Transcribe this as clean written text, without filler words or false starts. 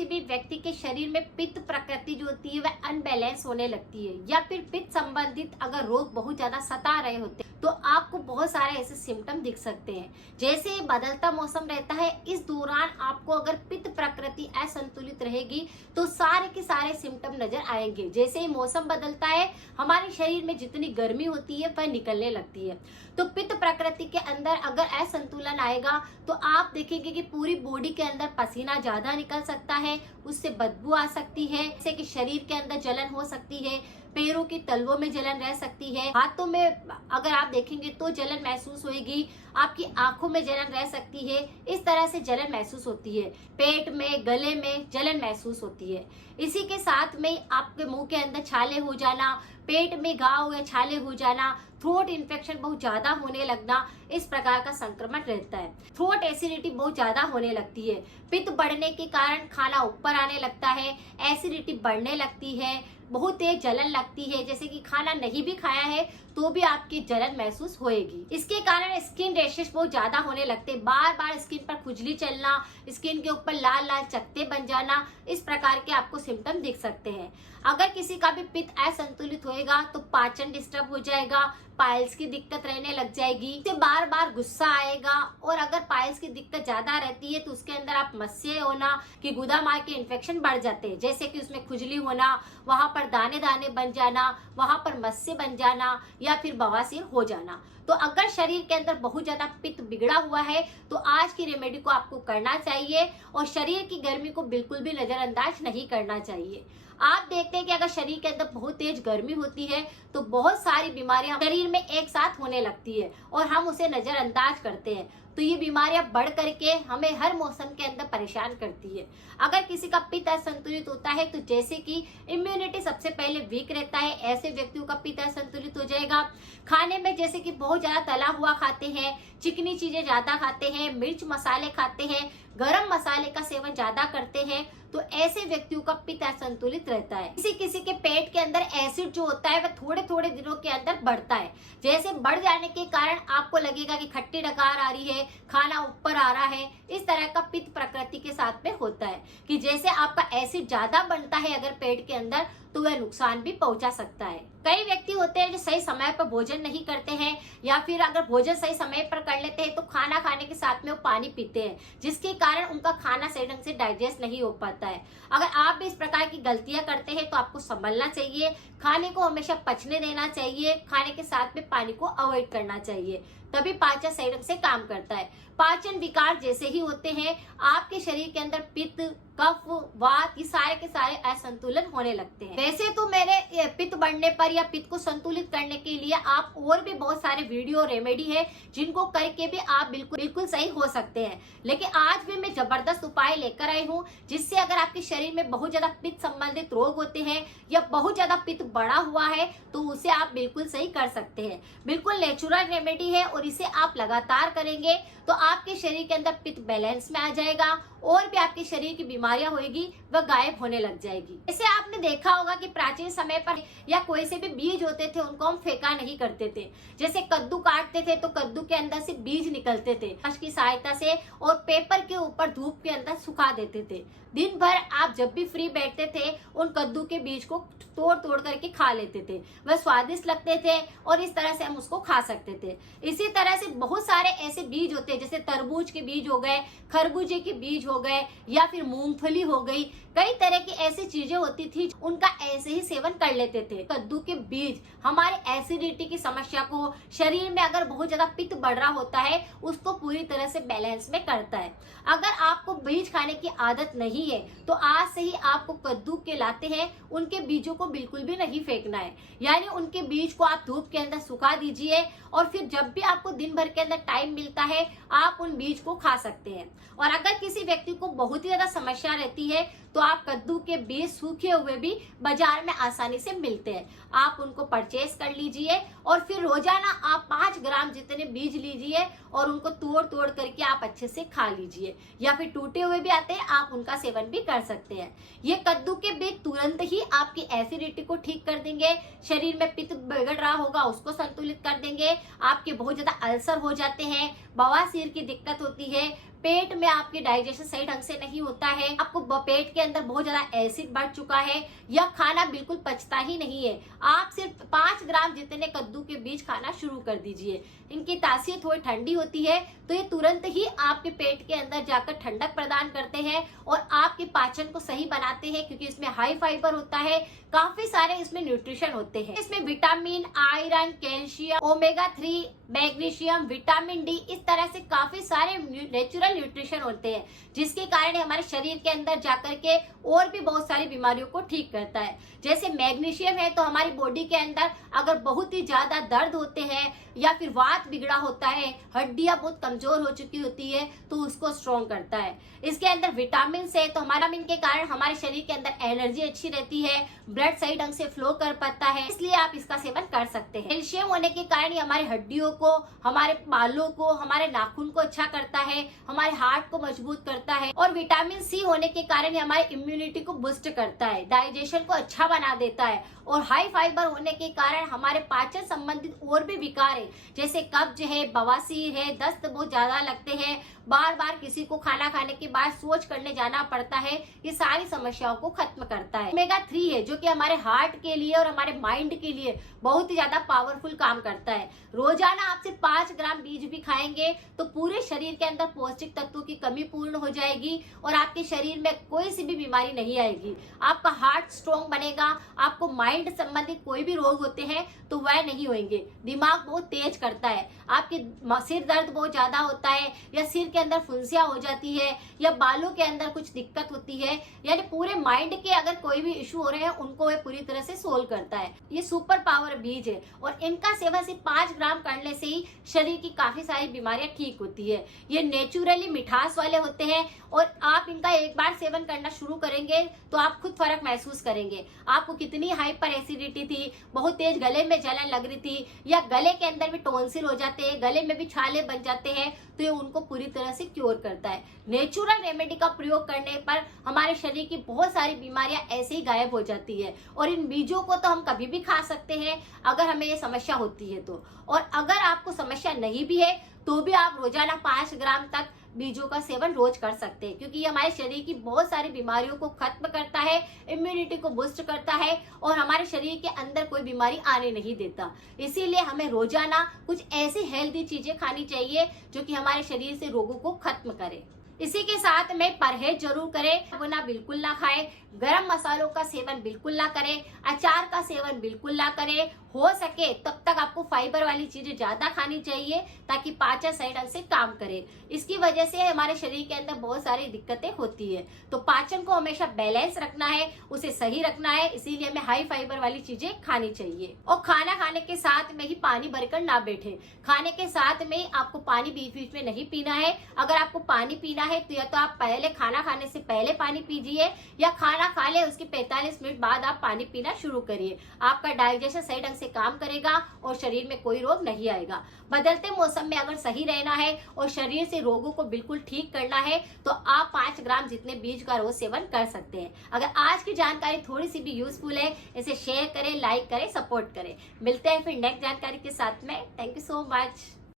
किसी भी व्यक्ति के शरीर में पित्त प्रकृति जो होती है वह अनबैलेंस होने लगती है, या फिर पित्त संबंधित अगर रोग बहुत ज्यादा सता रहे होते हैं तो आपको बहुत सारे ऐसे सिम्टम दिख सकते हैं। जैसे बदलता मौसम रहता है, इस दौरान आपको अगर पित्त प्रकृति असंतुलित रहेगी तो सारे के सारे सिम्टम नजर आएंगे। जैसे ही मौसम बदलता है, हमारे शरीर में जितनी गर्मी होती है वह निकलने लगती है। तो पित्त प्रकृति के अंदर अगर असंतुलन आएगा तो आप देखेंगे कि पूरी बॉडी के अंदर पसीना ज्यादा निकल सकता है, उससे बदबू आ सकती है, जैसे कि शरीर के अंदर जलन हो सकती है, पैरों की तलवों में जलन रह सकती है, हाथों में अगर आप देखेंगे तो जलन महसूस होगी, आपकी आंखों में जलन रह सकती है। इस तरह से जलन महसूस होती है, पेट में, गले में जलन महसूस होती है। इसी के साथ में आपके मुंह के अंदर छाले हो जाना, पेट में घाव या छाले हो जाना, थ्रोट इन्फेक्शन बहुत ज्यादा होने लगना, इस प्रकार का संक्रमण रहता है। थ्रोट एसिडिटी बहुत ज्यादा होने लगती है, पित्त बढ़ने के कारण खाना ऊपर आने लगता है, एसिडिटी बढ़ने लगती है, बहुत तेज जलन लगती है, जैसे कि खाना नहीं भी खाया है तो भी आपकी जलन महसूस होएगी। इसके कारण स्किन रैशेस बहुत ज्यादा होने लगते हैं, बार बार स्किन पर खुजली चलना, स्किन के ऊपर लाल लाल चकत्ते बन जाना, इस प्रकार के आपको सिम्टम दिख सकते हैं। अगर किसी का भी पित्त असंतुलित होएगा तो पाचन डिस्टर्ब हो जाएगा, पाइल्स की दिक्कत रहने लग जाएगी, इससे बार बार गुस्सा आएगा, और अगर पाइल्स की दिक्कत ज्यादा रहती है तो उसके अंदर आप मस्से होना कि गुदा मार के इन्फेक्शन बढ़ जाते हैं, जैसे कि उसमें खुजली होना, वहां पर दाने दाने बन जाना, वहां पर मस्से बन जाना, या फिर बवासीर हो जाना। तो अगर शरीर के अंदर बहुत ज्यादा पित्त बिगड़ा हुआ है तो आज की रेमेडी को आपको करना चाहिए, और शरीर की गर्मी को बिल्कुल भी नजरअंदाज नहीं करना चाहिए। आप देखते हैं कि अगर शरीर के अंदर बहुत तेज गर्मी होती है तो बहुत सारी बीमारियां शरीर में एक साथ होने लगती है और हम उसे नजरअंदाज करते हैं, तो ये बीमारियां बढ़ करके हमें हर मौसम के अंदर परेशान करती है। अगर किसी का पित्त असंतुलित होता है तो जैसे कि इम्यूनिटी सबसे पहले वीक रहता है, ऐसे व्यक्तियों का पित्त असंतुलित हो जाएगा। खाने में जैसे कि बहुत ज्यादा तला हुआ खाते हैं, चिकनी चीजें ज्यादा खाते हैं, मिर्च मसाले खाते हैं, गरम मसाले का सेवन ज्यादा करते हैं, तो ऐसे व्यक्तियों का पित्त असंतुलित रहता है। किसी किसी के पेट के अंदर एसिड जो होता है वह थोड़े थोड़े दिनों के अंदर बढ़ता है, जैसे बढ़ जाने के कारण आपको लगेगा कि खट्टी डकार आ रही है, खाना ऊपर आ रहा है। इस तरह का पित्त प्रकृति के साथ में होता है कि जैसे आपका एसिड ज्यादा बनता है अगर पेट के अंदर तो वह नुकसान भी पहुंचा सकता है। कई व्यक्ति होते हैं जो सही समय पर भोजन नहीं करते हैं, या फिर अगर भोजन सही समय पर कर लेते हैं तो खाना खाने के साथ में वो पानी पीते हैं, जिसके कारण उनका खाना सही ढंग से डाइजेस्ट नहीं हो पाता है। अगर आप भी इस प्रकार की गलतियां करते हैं तो आपको संभलना चाहिए, खाने को हमेशा पचने देना चाहिए, खाने के साथ में पानी को अवॉइड करना चाहिए, तभी पाचन सही ढंग से काम करता है। पाचन विकार जैसे ही होते हैं, आपके शरीर के अंदर पित्त, कफ, वात, ये सारे के सारे असंतुलन होने लगते हैं। वैसे तो मेरे पित्त बढ़ने पर या पित्त को संतुलित करने के लिए आप और भी बहुत सारे वीडियो रेमेडी है जिनको करके भी आप बिल्कुल सही हो सकते हैं, लेकिन आज भी मैं जबरदस्त उपाय लेकर आई हूँ जिससे अगर आपके शरीर में बहुत ज्यादा पित्त संबंधित रोग होते हैं या बहुत ज्यादा पित्त बढ़ा हुआ है तो उसे आप बिल्कुल सही कर सकते हैं। बिल्कुल नेचुरल रेमेडी है और इसे आप लगातार करेंगे तो आपके शरीर के अंदर पित्त बैलेंस में आ जाएगा और भी आपके शरीर की बीमारियां होगी वह गायब होने लग जाएगी। जैसे आपने देखा होगा कि प्राचीन समय पर या कोई से भी बीज होते थे उनको हम फेंका नहीं करते थे, जैसे कद्दू काटते थे तो कद्दू के अंदर से बीज निकलते थे कश की सहायता से और पेपर के ऊपर धूप के अंदर सुखा देते थे। दिन भर आप जब भी फ्री बैठते थे उन कद्दू के बीज को तोड़ तोड़ करके खा लेते थे, वह स्वादिष्ट लगते थे और इस तरह से हम उसको खा सकते थे। इसी तरह से बहुत सारे ऐसे बीज होते हैं जैसे तरबूज के बीज हो गए, खरबूजे के बीज हो गए, या फिर मूंगफली हो गई, कई तरह की ऐसी चीजें होती थी उनका ऐसे ही सेवन कर लेते थे। कद्दू के बीज हमारे एसिडिटी की समस्या को, शरीर में अगर बहुत ज्यादा पित्त बढ़ रहा होता है उसको पूरी तरह से बैलेंस में करता है। अगर आपको बीज खाने की आदत नहीं है तो आज से ही आपको कद्दू के लाते हैं उनके बीजों को बिल्कुल भी नहीं फेंकना है, यानी उनके बीज को आप धूप के अंदर सुखा दीजिए और फिर जब भी आपको दिन भर के अंदर टाइम मिलता है आप उन बीज को खा सकते हैं। और अगर किसी व्यक्ति को बहुत ही ज्यादा समस्या रहती है तो आप कद्दू के बीज सूखे हुए भी बाजार में आसानी से मिलते हैं, आप उनको परचेज कर लीजिए और फिर रोजाना आप 5 ग्राम जितने बीज लीजिए और उनको तोड़ तोड़ करके आप अच्छे से खा लीजिए, या फिर टूटे हुए भी आते हैं आप उनका सेवन भी कर सकते हैं। ये कद्दू के बीज तुरंत ही आपकी एसिडिटी को ठीक कर देंगे, शरीर में पित्त बिगड़ रहा होगा उसको संतुलित कर देंगे, आपके बहुत ज्यादा अल्सर हो जाते हैं, बवासीर की दिक्कत होती है, पेट में आपकी डाइजेशन सही ढंग से नहीं होता है, आपको पेट के अंदर बहुत ज्यादा एसिड बढ़ चुका है या खाना बिल्कुल पचता ही नहीं है, आप सिर्फ 5 ग्राम जितने कद्दू के बीज खाना शुरू कर दीजिए। इनकी तासीर थोड़ी ठंडी होती है तो ये तुरंत ही आपके पेट के अंदर जाकर ठंडक प्रदान करते हैं और आपके पाचन को सही बनाते हैं, क्योंकि इसमें हाई फाइबर होता है, काफी सारे इसमें न्यूट्रिशन होते हैं। इसमें vitamin, iron, calcium, omega 3, magnesium, vitamin D, इस तरह से काफी सारे नेचुरल न्यूट्रिशन होते हैं, जिसके कारण हमारे शरीर के अंदर जाकर के और भी बहुत सारी बीमारियों को ठीक करता है। जैसे मैग्नीशियम है तो हमारी बॉडी के अंदर अगर बहुत ही ज्यादा दर्द होते हैं या फिर वात बिगड़ा होता है, हड्डियां बहुत कमजोर हो चुकी होती है, तो उसको स्ट्रॉन्ग करता है। इसके अंदर विटामिन है तो विटामिन के कारण हमारे शरीर के अंदर एनर्जी अच्छी रहती है, ब्लड सही ढंग से फ्लो कर पाता है, इसलिए आप इसका सेवन कर सकते हैं। कैल्शियम होने के कारण ये हमारी हड्डियों को, हमारे बालों को, हमारे नाखून को अच्छा करता है, हमारे हार्ट को मजबूत करता है। और विटामिन सी होने के कारण ये हमारी इम्यूनिटी को बूस्ट करता है, डाइजेशन को अच्छा बना देता है। और हाई फाइबर होने के कारण हमारे पाचन संबंधित और भी विकार है, जैसे कब्ज है, बवासीर है, दस्त बहुत ज्यादा लगते हैं, बार बार किसी को खाना खाने के बाद सोच करने जाना पड़ता है, ये सारी समस्याओं को खत्म करता है। ओमेगा 3 है जो कि हमारे हार्ट के लिए और हमारे माइंड के लिए बहुत ही ज्यादा पावरफुल काम करता है। रोजाना आप सिर्फ 5 ग्राम बीज भी खाएंगे तो पूरे शरीर के अंदर पौष्टिक तत्वों की कमी पूर्ण हो जाएगी और आपके शरीर में कोई सी भी बीमारी नहीं आएगी। आपका हार्ट स्ट्रॉन्ग बनेगा, आपको माइंड संबंधित कोई भी रोग होते हैं तो वह नहीं होंगे। दिमाग बहुत तेज करता है, आपके सिर दर्द बहुत ज्यादा होता है या सिर के अंदर फुंसियां हो जाती है या बालों के अंदर कुछ दिक्कत होती है, यानी पूरे माइंड के अगर कोई भी इशू हो रहे हैं उनको ये पूरी तरह से सोल्व करता है। ये सुपर पावर बीज है और इनका सेवन सिर्फ 5 ग्राम करने से ही शरीर की काफी सारी बीमारियां ठीक होती है। ये नेचुरली मिठास वाले होते हैं और आप इनका एक बार सेवन करना शुरू करेंगे तो आप खुद फर्क महसूस करेंगे। आपको कितनी हाइपर एसिडिटी थी, बहुत तेज गले में जलन लग रही थी या गले के अंदर भी टॉन्सिल हो जाते हैं, गले में भी छाले बन जाते हैं, तो ये उनको पूरी तरह से क्योर करता है। नेचुरल रेमेडी का प्रयोग करने पर हमारे शरीर की बहुत सारी बीमारियां ऐसे ही गायब हो जाती है। और इन बीजों को तो हम कभी भी खा सकते हैं अगर हमें ये समस्या होती है तो। और अगर आपको समस्या नहीं भी है तो भी आप रोजाना 5 ग्राम तक बीजों का सेवन रोज कर सकते हैं, क्योंकि ये हमारे शरीर की बहुत सारी बीमारियों को खत्म करता है, इम्यूनिटी को बूस्ट करता है और हमारे शरीर के अंदर कोई बीमारी आने नहीं देता। इसीलिए हमें रोजाना कुछ ऐसी हेल्दी चीजें खानी चाहिए जो कि हमारे शरीर से रोगों को खत्म करे। इसी के साथ में परहेज जरूर करें, भुना बिल्कुल ना खाएं, गरम मसालों का सेवन बिल्कुल ना करें, अचार का सेवन बिल्कुल ना करें। हो सके तब तक आपको फाइबर वाली चीजें ज्यादा खानी चाहिए ताकि पाचन सही ढंग से काम करे। इसकी वजह से हमारे शरीर के अंदर बहुत सारी दिक्कतें होती है, तो पाचन को हमेशा बैलेंस रखना है, उसे सही रखना है, इसीलिए हमें हाई फाइबर वाली चीजें खानी चाहिए। और खाना खाने के साथ में ही पानी भरकर ना बैठे, खाने के साथ में आपको पानी बीच बीच में नहीं पीना है। अगर आपको पानी पीना है तो या तो आप पहले खाना खाने से पहले पानी पीजिए या खाना खा ले उसके 45 मिनट बाद आप पानी पीना शुरू करिए। आपका डाइजेशन सही ढंग से काम करेगा और शरीर में कोई रोग नहीं आएगा। बदलते मौसम में अगर सही रहना है और शरीर से रोगों को बिल्कुल ठीक करना है तो आप 5 ग्राम जितने बीज का रोज सेवन कर सकते हैं। अगर आज की जानकारी थोड़ी सी भी यूजफुल है, इसे शेयर करें, लाइक करें, सपोर्ट करें। मिलते हैं फिर नेक्स्ट जानकारी के साथ में। Thank you so much.